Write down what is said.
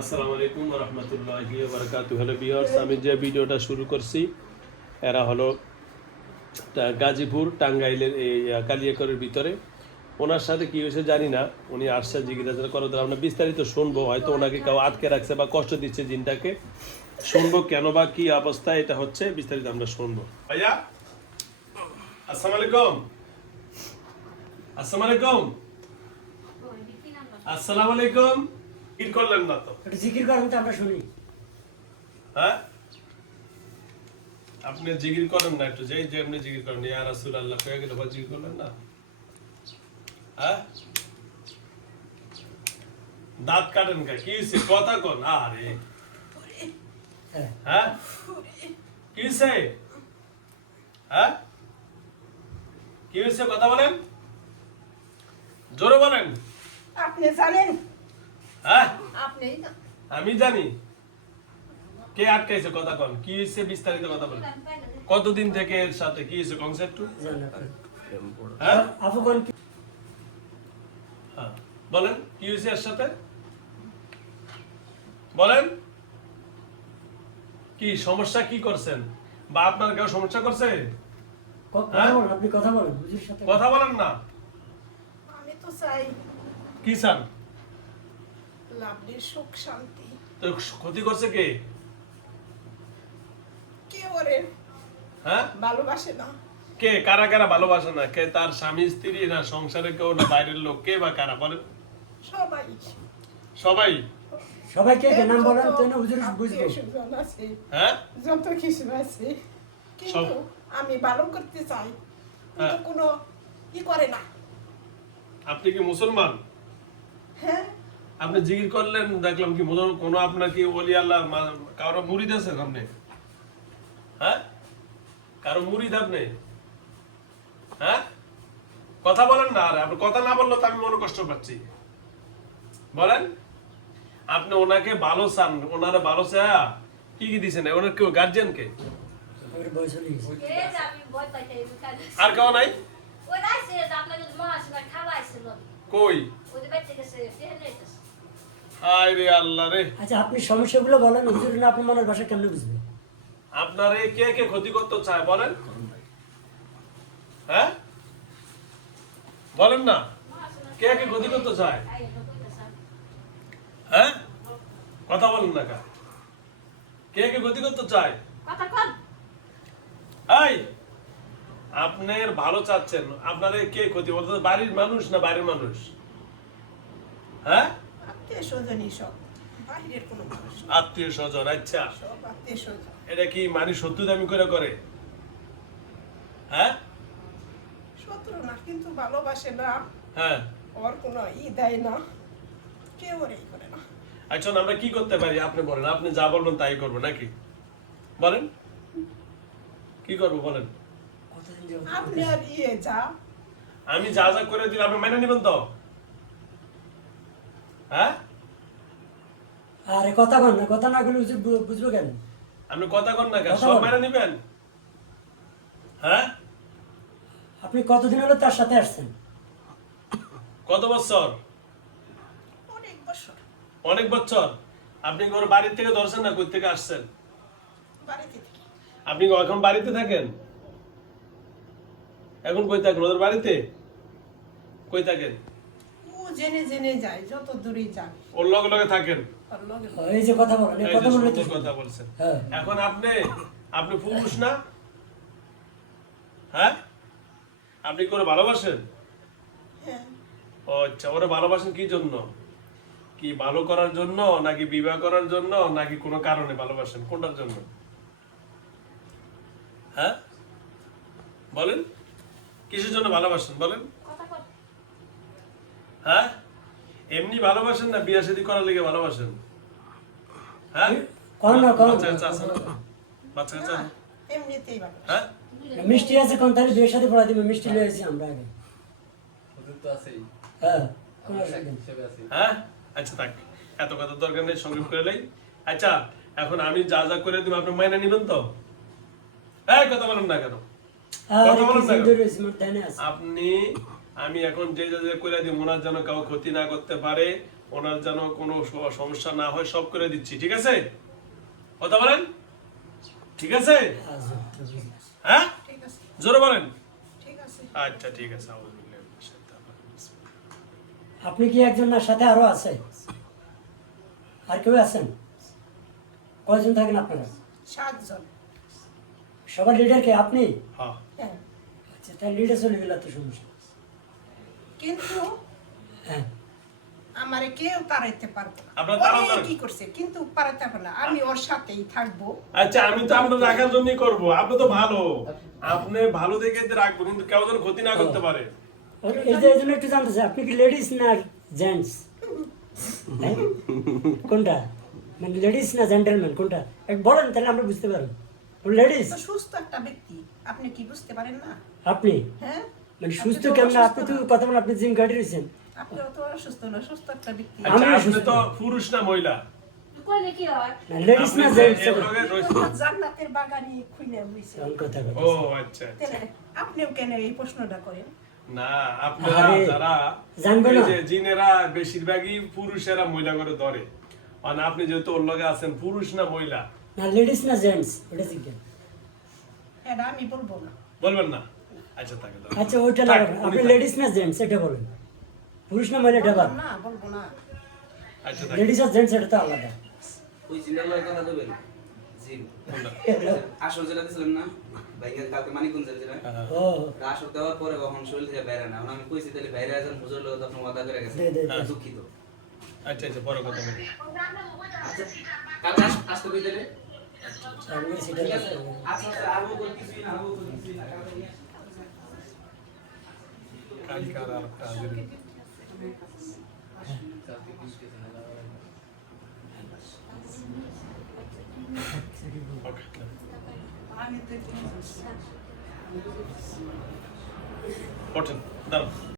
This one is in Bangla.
আসসালামু আলাইকুম ওয়া রাহমাতুল্লাহি ওয়া বারাকাতুহু। হ্যালো ভিউয়ার্স, আমি যে ভিডিওটা শুরু করছি এরা হলো গাজীপুর টাঙ্গাইলের এই কালিয়াকরের ভিতরে। ওনার সাথে কি হয়েছে জানি না, উনি আসছে জিজ্ঞাসা করে, আমরা বিস্তারিত শুনবো। হয়তো ওনাকে কেউ আটকে রাখছে বা কষ্ট দিচ্ছে জিনটাকে, শুনবো কেন বা কি অবস্থা এটা হচ্ছে, বিস্তারিত আমরা শুনবো। ভাইয়া আসসালামু আলাইকুম। আসসালামু আলাইকুম। আসসালামু আলাইকুম। কি করলেন না তো? একটু জিকির করেন তো আমরা শুনি। হ্যাঁ, আপনি জিকির করেন না একটু, যেই যে আপনি জিকির করেন, ইয়া রাসূলুল্লাহ কয়ে গেলে বা জিকির করলেন না? হ্যাঁ, দাঁত কাটেন কে? কি হইছে? কথা কোন। আরে হ্যাঁ, কি হইছে? হ্যাঁ, কি হইছে? কথা বলেন, জোরে বলেন। আপনি জানেন? হ্যাঁ, আপনি আমি জানি। কে আটকাইছে? কথা কোন, কি হইছে? বিস্তারিত কথা বলেন। কতদিন থেকে এর সাথে কি হইছে কনসেপ্ট? হ্যাঁ, আপু কোন হ্যাঁ, বলেন কি হয়েছে এর সাথে, বলেন কি সমস্যা, কি করছেন, বা আপনার কেউ সমস্যা করছে? হ্যাঁ? আপনি কথা বলেন হুজুর সাথে। কথা বলেন না। আমি তো চাই কি চান? লাভলির সুখ শান্তি। তো ক্ষতি করছে কে? কে ওরে হ্যাঁ, ভালোবাসে না? কে? কারা কারা ভালোবাসে না? কে? তার স্বামী স্ত্রী, না সংসারে কেউ, না বাইরের লোক, কে বা কারা? বলেন। সবাই সবাই। সবাইকে নাম বলেন তো না হুজুর বুঝবো। আত্মীয়-স্বজন আছে, হ্যাঁ, যত কিছু আছে, কিন্তু আমি ভালো করতে চাই, কিন্তু হ্যাঁ। কোনো ই করে না। আপনি কি মুসলমান? হ্যাঁ, আপনি জিকির করলেন দেখলাম, কি কোনো আপনার কি ওলি আল্লাহ কারো মুরিদ আছে আপনি? হ্যাঁ, কারো মুরিদ আপনি? হ্যাঁ, কথা বলেন না। আর আপনি কথা না বললে তো আমি মনে কষ্ট পাচ্ছি। বলেন, আপনি ওনাকে ভালো চান, ওনারা ভালো চায় কি কি দিছেন? ওনার কেউ গার্জিয়ান কে? আমার বয়স হয়ে গেছে। আর কেউ নাই? ওই রাইছে আপনাদের মহাসিনা খাওয়াইছিল কই? ওই যে বেঁচে গেছে টেনে হায় রে আল্লাহ রে। আচ্ছা আপনি সমস্যাগুলো বলেন, হুজুর না আপনার মনের ভাষা কেমনে বুঝবে? আপনারে কে কে ক্ষতি করতে চায় বলেন? হ্যাঁ, বলেন না, কে কে ক্ষতি করতে চায়? হ্যাঁ, কথা বলেন না কা, কে কে ক্ষতি করতে চায়? কথা কন এই, আপনার ভালো চাচ্ছেন, আপনারে কে ক্ষতি করতে? বাড়ির মানুষ না বাইরের মানুষ? হ্যাঁ, আত্মীয়-স্বজনই সব, বাইরের কোনো মানুষ না। আত্মীয় স্বজন। আচ্ছা, সব আত্মীয়-স্বজন। এটা কি মানে সত্যি দামি করে করে? হ্যাঁ, শত্রু না, কিন্তু ভালোবাসে না, হ্যাঁ। ওর কোনো ই দেয় না, কেউ ওরে ই করে না। আচ্ছা, আমরা কি করতে পারি আপনি বলেন। আপনি যা বলবেন তাই করবো নাকি? বলেন কি করবো বলেন। কতদিন যাবত আপনি আর যা আমি যা যা করে দিলে আপনি মেনে নিবেন তো? হ্যাঁ, আরে কথা বল না, কথা না বলে হুজুর বুঝবো কেন? আপনি কথা কন না কেন? কথা সব বল। মেনে নিবেন? হ্যাঁ, আপনি কতদিন হলো তার সাথে আসছেন? কত বছর? অনেক বছর অনেক বছর। আপনি কি ওর বাড়ির থেকে ধরছেন না কই থেকে আসছেন? বাড়িতে থেকে। আপনি কি এখন বাড়িতে থাকেন? এখন কই থাকেন? ওদের বাড়িতে কই থাকেন? ও জেনে জেনে যায়, যত দূরে যাক ওর লগে লগে থাকেন? ওর লগে এই যে কথা বলেন, এই এই কথা যে বলে সুন্দর কথা বলছেন। হ্যাঁ। এখন আপনি পুরুষ না? হ্যাঁ, আপনি কি ওরে ভালোবাসেন? হ্যাঁ, ও আচ্ছা, ওরে ভালোবাসেন কি জন্য? কি ভালো করার জন্য, নাকি বিবাহ করার জন্য, নাকি কোনো কারণে ভালোবাসেন? কোনটার জন্য? হ্যাঁ, বলেন কিসের জন্য ভালোবাসেন বলেন? কথা কন হ্যাঁ, এমনি ভালোবাসেন না বিয়ে শাদী করার লেগে ভালোবাসেন? হ্যাঁ, কন না, কন। বাচ্চা কাচ্চা আছে না? বাচ্চা কাচ্চা না, এমনিতেই ভালো। হ্যাঁ, মিষ্টি আছে কোন তাহলে বিয়ের সাথে পড়া দিবে, মিষ্টি লয়ে আসি আমরা আগে। হুজুর তো আছেই, হ্যাঁ, কোন আমরা অসুবিধা নেই। হিসেবে আছি। হ্যাঁ। আচ্ছা থাক, এত কথা দরকার নেই, সংক্ষেপ করে নেই। আচ্ছা, এখন আমি যা যা করে দিব আপনি মাইনে নিবেন তো? এই কথা বলেন না কেন? আরে কথা বলেন কি না কেন? সুন্দর হয়েছে, মোর তাই না আছে। আপনি, আমি এখন যে যা যা করে দিব ওনার যেন কাউ ক্ষতি না করতে পারে, ওনার যেন কোনো সমস্যা না হয় সব করে দিচ্ছি, ঠিক আছে? কথা বলেন, ঠিক আছে? হ্যাঁ, ঠিক আছে জোরে বলেন। ঠিক আছে আচ্ছা ঠিক আছে। আউযুবিল্লাহি মিনাশ শাইতানির রাজিম। আপনি কি একজন না সাথে আরো আছে? আর কেউ আছেন? কয়জন থাকেন আপনারা? 7 জন। সবার লিডার কে আপনি? হ্যাঁ, হ্যাঁ আচ্ছা, তাই লিডার চলে গেলে তো সমস্যা। কিন্তু হ্যাঁ, আমারে কেউ তাড়াইতে পারবে না। আপনার ও তাড়াতাড়ি- কি করছে কিন্তু পারাতে পারবে না, আমি ওর সাথেই থাকবো। আচ্ছা আমি তো আপনার রাখার জন্যই করবো। আপনি তো ভালো, আপনি ভালো দেখে তো রাখবো, কিন্তু কেউ যেন ক্ষতি না করতে পারে। এই জন্য একটু জানতে চাই, আপনি কি লেডিস না জেন্টস? কোনটা, মানে লেডিস না জেন্টেলম্যান কোনটা বলেন, তাহলে আমরা বুঝতে পারবো। লেডিস তো সুস্থ একটা ব্যক্তি, আপনি কি বুঝতে পারেন না? আপনি, হ্যাঁ মানে আপনি সুস্থ তো কেমন? অসুস্থ আপনি তো না। কথা বলেন, আপনি জিম গাড়ি রয়েছেন। আপনি অত অসুস্থ না, সুস্থ একটা ব্যক্তি। আচ্ছা আমি আপনি সুস্থ। তো পুরুষ না মহিলা? কইলে কি হয়? লেডিস আপনি না যে জেন্টস? এর লগে রয়েছেন- জান্নাতের বাগানে খুলে হইছে। কথা কথা ও আচ্ছা। তাহলে আপনিও কেন এই প্রশ্নটা করেন? না আপনারা আরে, যারা জানবে এই না। যে জিনেরা বেশিরভাগই পুরুষেরা মহিলা করে ধরে, মানে আপনি যেহেতু ওর লগে আছেন, পুরুষ না মহিলা না, লেডিস না জেন্টস ওটা জিজ্ঞেস। এটা আমি বলবো না। বলবেন না? আচ্ছা থাকে দাও। আচ্ছা ওইটা না, থাক, আপনি উনি থাক। লেডিস না জেন্টস এটা বলেন। পুরুষ না মহিলা এটা বাদ, বলবো না, বলবো না। আচ্ছা থাক। লেডিস আর জেন্টস এটা তো আলাদা। ওই জিনের লয় কথা দেবেন জিন আসর যেটা দিছিলাম না ভাইকে কালকে মানিকগঞ্জের যেটা ও ওটা আসর দেওয়ার পরে কখন শরীর থেকে বাইরে না এখন আমি কইছি তাহলে বাইরে আছেন হুজুর লোক তখন ওয়াদা করে গেছে দে, দে, দে। দুঃখিত। আচ্ছা আচ্ছা পরে কথা বলি। আচ্ছা কালকে আসতে কই দিলে আমি সেটা ঠিক আছে আচ্ছা আচ্ছা আবু কিছুই না আবু কিছুই না কালকে আর একটা হাজির হইব। ওকে আমি তো ওঠেন দাঁড়ান।